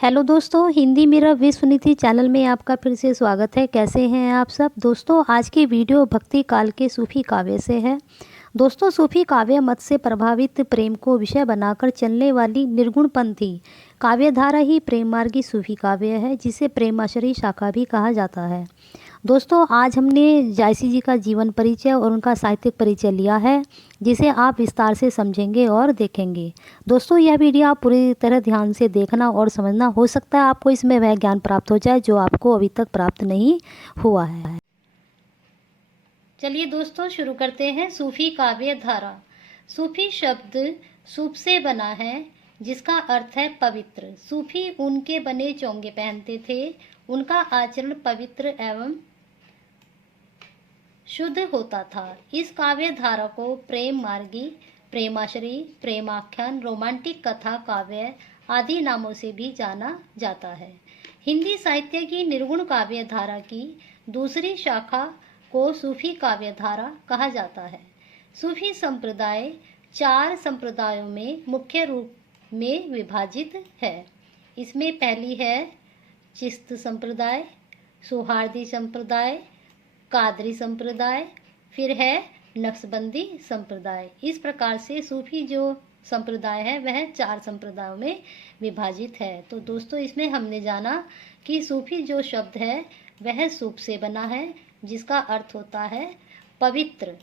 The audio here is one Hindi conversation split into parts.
हेलो दोस्तों, हिंदी मेरा विश्व नीति चैनल में आपका फिर से स्वागत है। कैसे हैं आप सब दोस्तों? आज की वीडियो भक्ति काल के सूफी काव्य से है। दोस्तों, सूफी काव्य मत से प्रभावित प्रेम को विषय बनाकर चलने वाली निर्गुणपंथी काव्यधारा ही प्रेम मार्गी सूफी काव्य है, जिसे प्रेमाश्रयी शाखा भी कहा जाता है। दोस्तों, आज हमने जायसी जी का जीवन परिचय और उनका साहित्यिक परिचय लिया है, जिसे आप विस्तार से समझेंगे और देखेंगे। दोस्तों, यह वीडियो आप पूरी तरह ध्यान से देखना और समझना। हो सकता है आपको इसमें वह ज्ञान प्राप्त हो जाए जो आपको अभी तक प्राप्त नहीं हुआ है। चलिए दोस्तों, शुरू करते हैं। सूफी काव्य धारा। सूफी शब्द सूफ से बना है, जिसका अर्थ है पवित्र। सूफी ऊन के बने चोंगे पहनते थे। उनका आचरण पवित्र एवं शुद्ध होता था। इस काव्य धारा को प्रेम मार्गी, प्रेमाश्रयी, प्रेमाख्यान, रोमांटिक कथा काव्य आदि नामों से भी जाना जाता है। हिंदी साहित्य की निर्गुण काव्य धारा की दूसरी शाखा को सूफी काव्य धारा कहा जाता है। सूफी संप्रदाय 4 संप्रदायों में मुख्य रूप में विभाजित है। इसमें पहली है चिश्त संप्रदाय, सुहार्दी संप्रदाय, कादरी संप्रदाय, फिर है नक्शबंदी संप्रदाय। इस प्रकार से सूफी जो संप्रदाय है वह 4 संप्रदायों में विभाजित है। तो दोस्तों, इसमें हमने जाना कि सूफी जो शब्द है वह सूफ से बना है, जिसका अर्थ होता है पवित्र।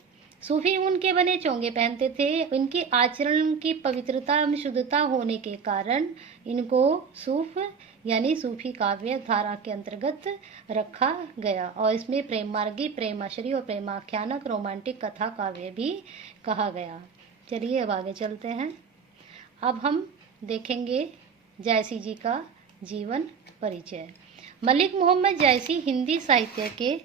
सूफी ऊन के बने चोंगे पहनते थे। इनके आचरण की पवित्रता एवं शुद्धता होने के कारण इनको सूफ यानी सूफी काव्य धारा के अंतर्गत रखा गया, और इसमें प्रेम मार्गी, प्रेमाश्रयी और प्रेमाख्यानक रोमांटिक कथा काव्य भी कहा गया। चलिए अब आगे चलते हैं। अब हम देखेंगे जायसी जी का जीवन परिचय। मलिक मोहम्मद जायसी हिंदी साहित्य के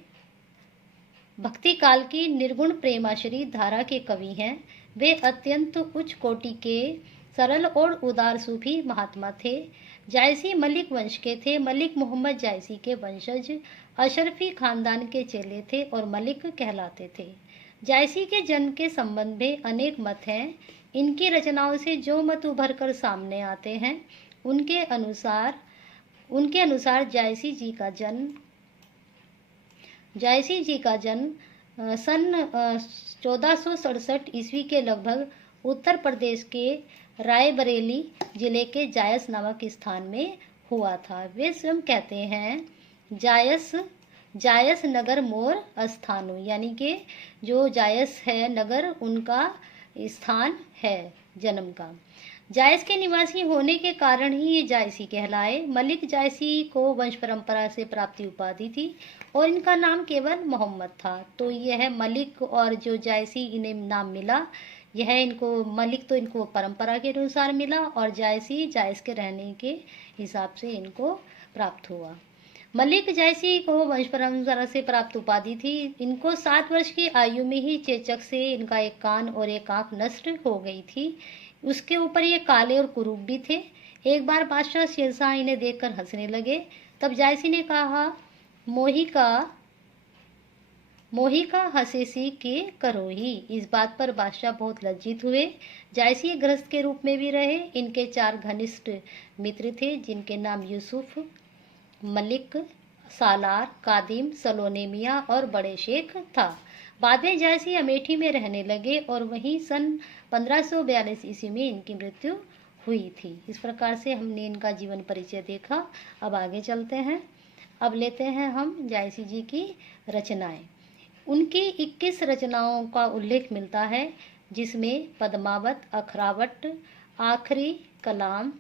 भक्ति काल की निर्गुण प्रेमाश्रयी धारा के कवि हैं। वे अत्यंत उच्च कोटि के सरल और उदार सूफी महात्मा थे। जायसी मलिक वंश के थे। मलिक मोहम्मद जायसी के वंशज अशरफी खानदान के चेले थे और मलिक कहलाते थे। जायसी के जन्म के संबंध में अनेक मत हैं। इनकी रचनाओं से जो मत उभर कर सामने आते हैं, उनके अनुसार जायसी जी का जन्म सन 1467 ईस्वी के लगभग उत्तर प्रदेश के रायबरेली जिले के जायस नामक स्थान में हुआ था। वे स्वयं कहते हैं जायस नगर मोर स्थानु, यानी कि जो जायस है नगर उनका स्थान है जन्म का। जायस के निवासी होने के कारण ही ये जायसी कहलाए। मलिक जायसी को वंश परंपरा से प्राप्ति उपाधि थी और इनका नाम केवल मोहम्मद था। तो यह मलिक और जो जायसी इन्हें नाम मिला, यह इनको मलिक तो इनको परंपरा के अनुसार मिला और जायसी जायस के रहने के हिसाब से इनको प्राप्त हुआ। मलिक जायसी को वंश परंपरा से प्राप्त उपाधि थी। इनको 7 वर्ष की आयु में ही चेचक से इनका एक कान और एक आंख नष्ट हो गई थी। उसके ऊपर ये काले और कुरूप भी थे। एक बार बादशाह शेरशाह इन्हें देखकर हंसने लगे। तब जायसी ने कहा, मोही का हंसेसी के करो ही। इस बात पर बादशाह बहुत लज्जित हुए। जायसी गृहस्थ के रूप में भी रहे। इनके 4 घनिष्ठ मित्र थे, जिनके नाम यूसुफ, मलिक, सालार, कादिम, सलोने मियाँ और बड़े शेख था। बाद में जायसी अमेठी में रहने लगे और वहीं सन 1542 ईस्वी में इनकी मृत्यु हुई थी। इस प्रकार से हमने इनका जीवन परिचय देखा। अब आगे चलते हैं। अब लेते हैं हम जायसी जी की रचनाएं। उनकी 21 रचनाओं का उल्लेख मिलता है, जिसमें पद्मावत, अखरावट, आखरी कलाम,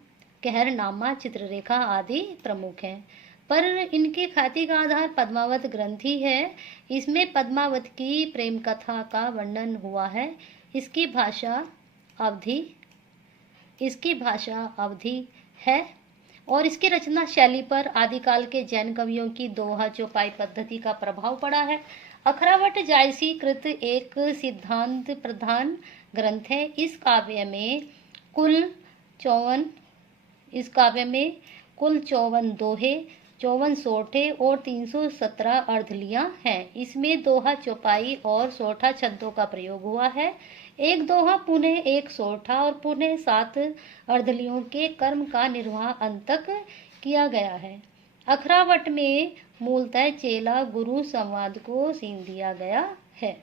कहरनामा, चित्ररेखा आदि प्रमुख हैं। पर इनके ख्याति का आधार पद्मावत ग्रंथ ही है। इसमें पद्मावत की प्रेम कथा का वर्णन हुआ है। इसकी भाषा अवधी है और इसकी रचना शैली पर आदिकाल के जैन कवियों की दोहा चौपाई पद्धति का प्रभाव पड़ा है। अखरावट जायसी कृत एक सिद्धांत प्रधान ग्रंथ है। इस काव्य में कुल 54 दोहे, 54 सोठे और 317 अर्धलियां हैं। इसमें दोहा, चौपाई और सोठा छंदों का प्रयोग हुआ है। एक दोहा, पुनः एक सोठा और पुनः 7 अर्धलियों के कर्म का निर्वाह अंत तक किया गया है। अखरावट में मूलतः चेला गुरु संवाद को सीन दिया गया है।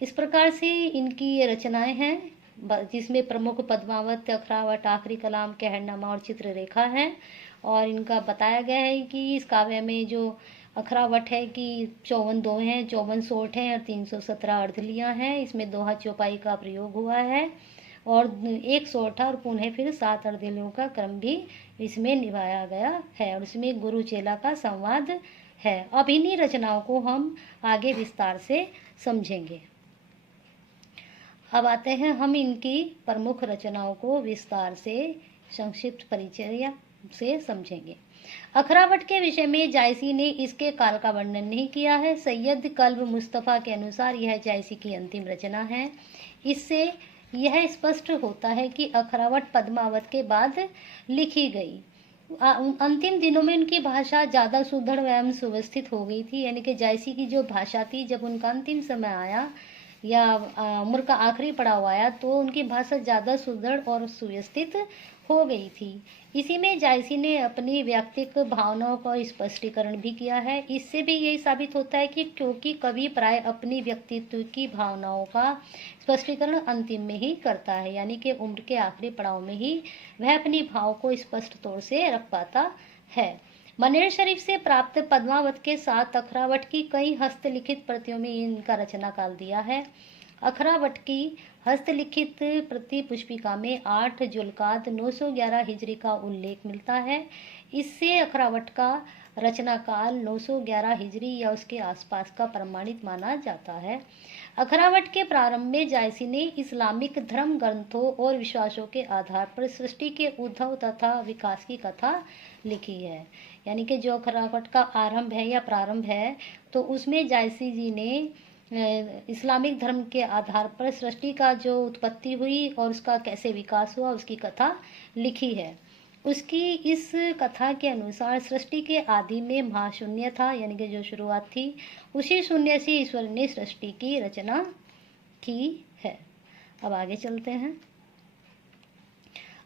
इस प्रकार से इनकी ये रचनाएं हैं, जिसमें प्रमुख पद्मावत, अखरावट, आखिरी कलाम, कहरनामा और चित्ररेखा है। और इनका बताया गया है कि इस काव्य में जो अखरावट है कि 54 दोहे हैं, 54 सोठ हैं और 317 अर्धलियां हैं। इसमें दोहा, चौपाई का प्रयोग हुआ है और एक सोठा और पुनः फिर 7 अर्धलियों का क्रम भी इसमें निभाया गया है और इसमें गुरु चेला का संवाद है। अब इन्हीं रचनाओं को हम आगे विस्तार से समझेंगे। अब आते हैं हम इनकी प्रमुख रचनाओं को विस्तार से संक्षिप्त परिचय से समझेंगे। अखरावट के विषय में जायसी ने इसके काल का वर्णन नहीं किया है। सैयद कल्ब मुस्तफ़ा के अनुसार यह जायसी की अंतिम रचना है। इससे यह स्पष्ट होता है कि अखरावट पद्मावत के बाद लिखी गई। अंतिम दिनों में उनकी भाषा ज़्यादा सुदृढ़ एवं सुव्यवस्थित हो गई थी। यानी कि जायसी की जो भाषा थी, जब उनका अंतिम समय आया या उम्र का आखिरी पड़ाव आया, तो उनकी भाषा ज़्यादा सुदृढ़ और सुव्यवस्थित हो गई थी। इसी में जायसी ने अपनी व्यक्तिगत भावनाओं का स्पष्टीकरण भी किया है। इससे भी यही साबित होता है कि क्योंकि कवि प्राय अपनी व्यक्तित्व की भावनाओं का स्पष्टीकरण अंतिम में ही करता है, यानी कि उम्र के आखिरी पड़ाव में ही वह अपनी भाव को स्पष्ट तौर से रख पाता है। मनेर शरीफ से प्राप्त पद्मावत के साथ अखरावट की कई हस्तलिखित प्रतियों में इनका रचना काल दिया है। अखरावट की हस्तलिखित प्रति पुष्पिका में 8 जुल्काद 911 हिजरी का उल्लेख मिलता है। इससे अखरावट का रचना काल 911 हिजरी या उसके आसपास का प्रमाणित माना जाता है। अखरावट के प्रारंभ में जायसी ने इस्लामिक धर्म ग्रंथों और विश्वासों के आधार पर सृष्टि के उद्भव तथा विकास की कथा लिखी है। यानी कि जो अखरावट का आरंभ है या प्रारंभ है, तो उसमें जायसी जी ने इस्लामिक धर्म के आधार पर सृष्टि का जो उत्पत्ति हुई और उसका कैसे विकास हुआ, उसकी कथा लिखी है। उसकी इस कथा के अनुसार सृष्टि के आदि में महाशून्य था, यानी कि जो शुरुआत थी, उसी शून्य से ईश्वर ने सृष्टि की रचना की है। अब आगे चलते हैं।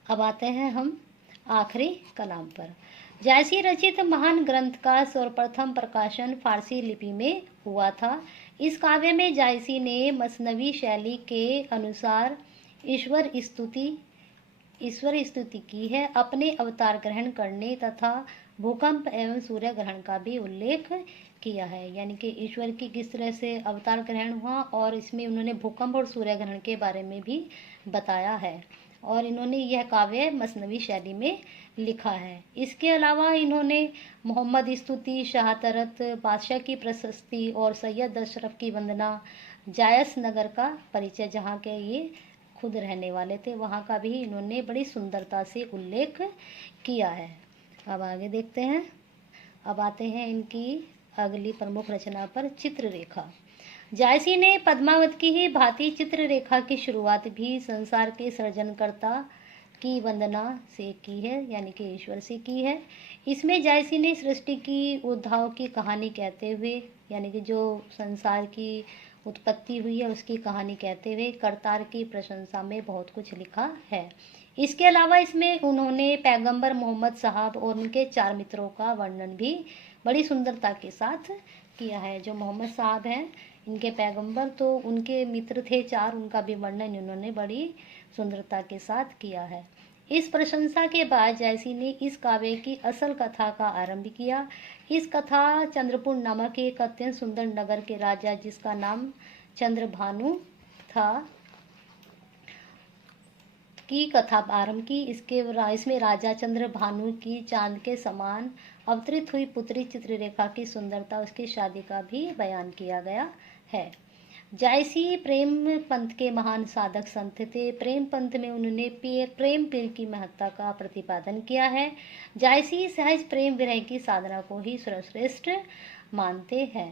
अब आते हैं हम आखिरी कलाम पर। जायसी रचित महान ग्रंथ का सर्वप्रथम प्रकाशन फारसी लिपि में हुआ था। इस काव्य में जायसी ने मसनवी शैली के अनुसार ईश्वर स्तुति की है। अपने अवतार ग्रहण करने तथा भूकंप एवं सूर्य ग्रहण का भी उल्लेख किया है। यानी कि ईश्वर की किस तरह से अवतार ग्रहण हुआ, और इसमें उन्होंने भूकंप और सूर्य ग्रहण के बारे में भी बताया है। और इन्होंने यह काव्य मसनवी शैली में लिखा है। इसके अलावा इन्होंने मोहम्मद स्तुति, शाहतरत, बादशाह की प्रशस्ति और सैयद अशरफ की वंदना, जायस नगर का परिचय, जहाँ के ये खुद रहने वाले थे, वहाँ का भी इन्होंने बड़ी सुंदरता से उल्लेख किया है। अब आगे देखते हैं। अब आते हैं इनकी अगली प्रमुख रचना पर, चित्ररेखा। जायसी ने पद्मावत की ही भांति चित्ररेखा की शुरुआत भी संसार के सृजनकर्ता की वंदना से की है, यानी कि ईश्वर से की है। इसमें जायसी ने सृष्टि की उद्भव की कहानी कहते हुए, यानी कि जो संसार की उत्पत्ति हुई है उसकी कहानी कहते हुए करतार की प्रशंसा में बहुत कुछ लिखा है। इसके अलावा इसमें उन्होंने पैगंबर मोहम्मद साहब और उनके 4 मित्रों का वर्णन भी बड़ी सुंदरता के साथ किया है। जो मोहम्मद साहब हैं, इनके पैगंबर, तो उनके मित्र थे 4, उनका भी वर्णन इन्होंने बड़ी सुंदरता के साथ किया है। इस प्रशंसा के बाद जायसी ने इस काव्य की असल कथा का आरंभ किया। इस कथा चंद्रपुर नामक एक अत्यंत सुंदर नगर के राजा, जिसका नाम चंद्रभानु था, की कथा आरंभ की। इसमें राजा चंद्रभानु की चांद के समान अवतरित हुई पुत्री चित्ररेखा की सुंदरता, उसकी शादी का भी बयान किया गया है। जायसी प्रेम पंथ के महान साधक संत थे। प्रेम पंथ में उन्होंने प्रेम पीर की महत्ता का प्रतिपादन किया है। जायसी सहज प्रेम विरह की साधना को ही सर्वश्रेष्ठ मानते हैं।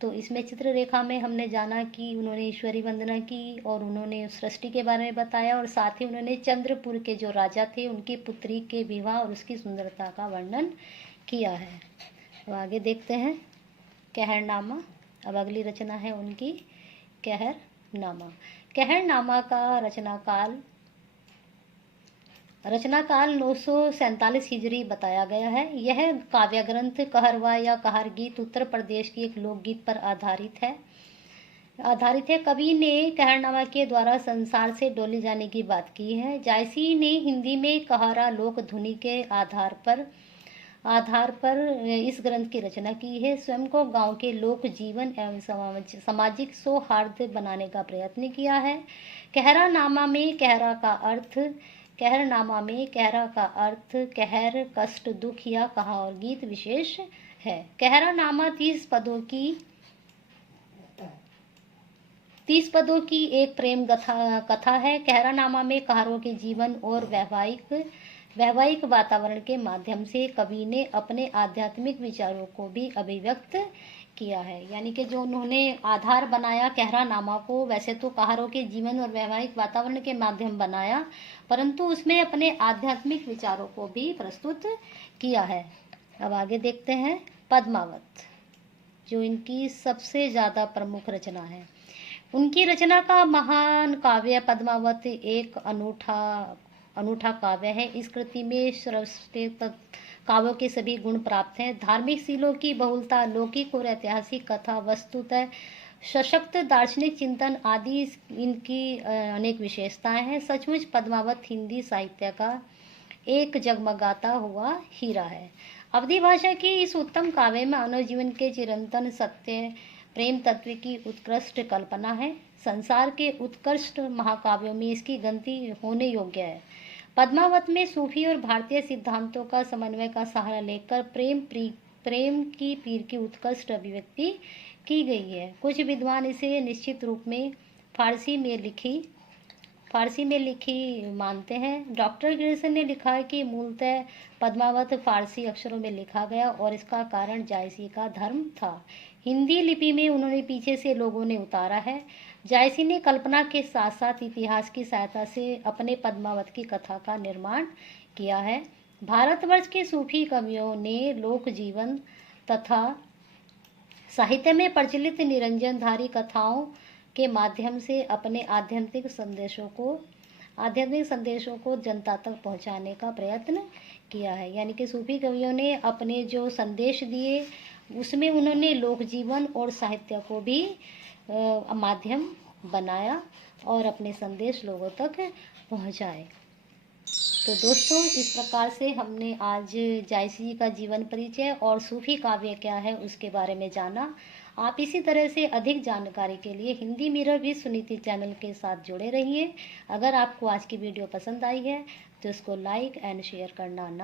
तो इसमें चित्ररेखा में हमने जाना कि उन्होंने ईश्वरी वंदना की और उन्होंने सृष्टि के बारे में बताया, और साथ ही उन्होंने चंद्रपुर के जो राजा थे उनकी पुत्री के विवाह और उसकी सुंदरता का वर्णन किया है। अब आगे देखते हैं कहरनामा। अब अगली रचना है उनकी कहरनामा। कहरनामा का रचनाकाल 947 हिजरी बताया गया है। यह काव्य ग्रंथ कहरवा या कहर गीत उत्तर प्रदेश की एक लोकगीत पर आधारित है। कवि ने कहरनामा के द्वारा संसार से डोली जाने की बात की है। जायसी ने हिंदी में कहरा लोक धुनी के आधार पर इस ग्रंथ की रचना की है। स्वयं को गांव के लोक जीवन एवं सामाजिक सौहार्द बनाने का प्रयत्न किया है। कहरनामा में कहरा का अर्थ कहर, कष्ट, दुख या कहा और गीत विशेष है। कहरनामा 30 पदों की एक प्रेम कथा है। कहरनामा में कहरों के जीवन और वैवाहिक वातावरण के माध्यम से कवि ने अपने आध्यात्मिक विचारों को भी अभिव्यक्त किया है। यानी कि जो उन्होंने आधार बनाया कहरनामा को, वैसे तो कहरों के जीवन और वैवाहिक वातावरण के माध्यम बनाया, परंतु उसमें अपने आध्यात्मिक विचारों को भी प्रस्तुत किया है। अब आगे देखते हैं पद्मावत, जो इनकी सबसे ज़्यादा प्रमुख रचना है। उनकी रचना का महान काव्य पद्मावत एक अनूठा काव्य है। इस कृति में श्रेष्ठ काव्यों के सभी गुण प्राप्त हैं। धार्मिक शीलों की बहुलता, लौकिक और ऐतिहासिक कथा, वस्तुतः सशक्त दार्शनिक चिंतन आदि इनकी अनेक विशेषताएं हैं। सचमुच पद्मावत हिंदी साहित्य का एक जगमगाता हुआ हीरा है। अवधी भाषा की इस उत्तम काव्य में मानव जीवन के चिरंतन सत्य प्रेम तत्व की उत्कृष्ट कल्पना है। संसार के उत्कृष्ट महाकाव्यों में इसकी गिनती होने योग्य है। पद्मावत में सूफी और भारतीय सिद्धांतों का समन्वय का सहारा लेकर प्रेम की पीर की उत्कृष्ट अभिव्यक्ति की गई है। कुछ विद्वान इसे निश्चित रूप में फारसी में लिखी मानते हैं। डॉक्टर ग्रेसन ने लिखा है कि मूलतः पद्मावत फारसी अक्षरों में लिखा गया और इसका कारण जायसी का धर्म था। हिंदी लिपि में उन्होंने पीछे से लोगों ने उतारा है। जायसी ने कल्पना के साथ साथ इतिहास की सहायता से अपने पद्मावत की कथा का निर्माण किया है। भारतवर्ष के सूफी कवियों ने लोक जीवन तथा साहित्य में प्रचलित निरंजनधारी कथाओं के माध्यम से अपने आध्यात्मिक संदेशों को जनता तक पहुंचाने का प्रयत्न किया है। यानी कि सूफी कवियों ने अपने जो संदेश दिए उसमें उन्होंने लोक जीवन और साहित्य को भी माध्यम बनाया और अपने संदेश लोगों तक पहुंचाए। तो दोस्तों, इस प्रकार से हमने आज जायसी जी का जीवन परिचय और सूफी काव्य क्या है उसके बारे में जाना। आप इसी तरह से अधिक जानकारी के लिए Hindi mirror with Suniti channel के साथ जुड़े रहिए। अगर आपको आज की वीडियो पसंद आई है तो इसको लाइक एंड शेयर करना ना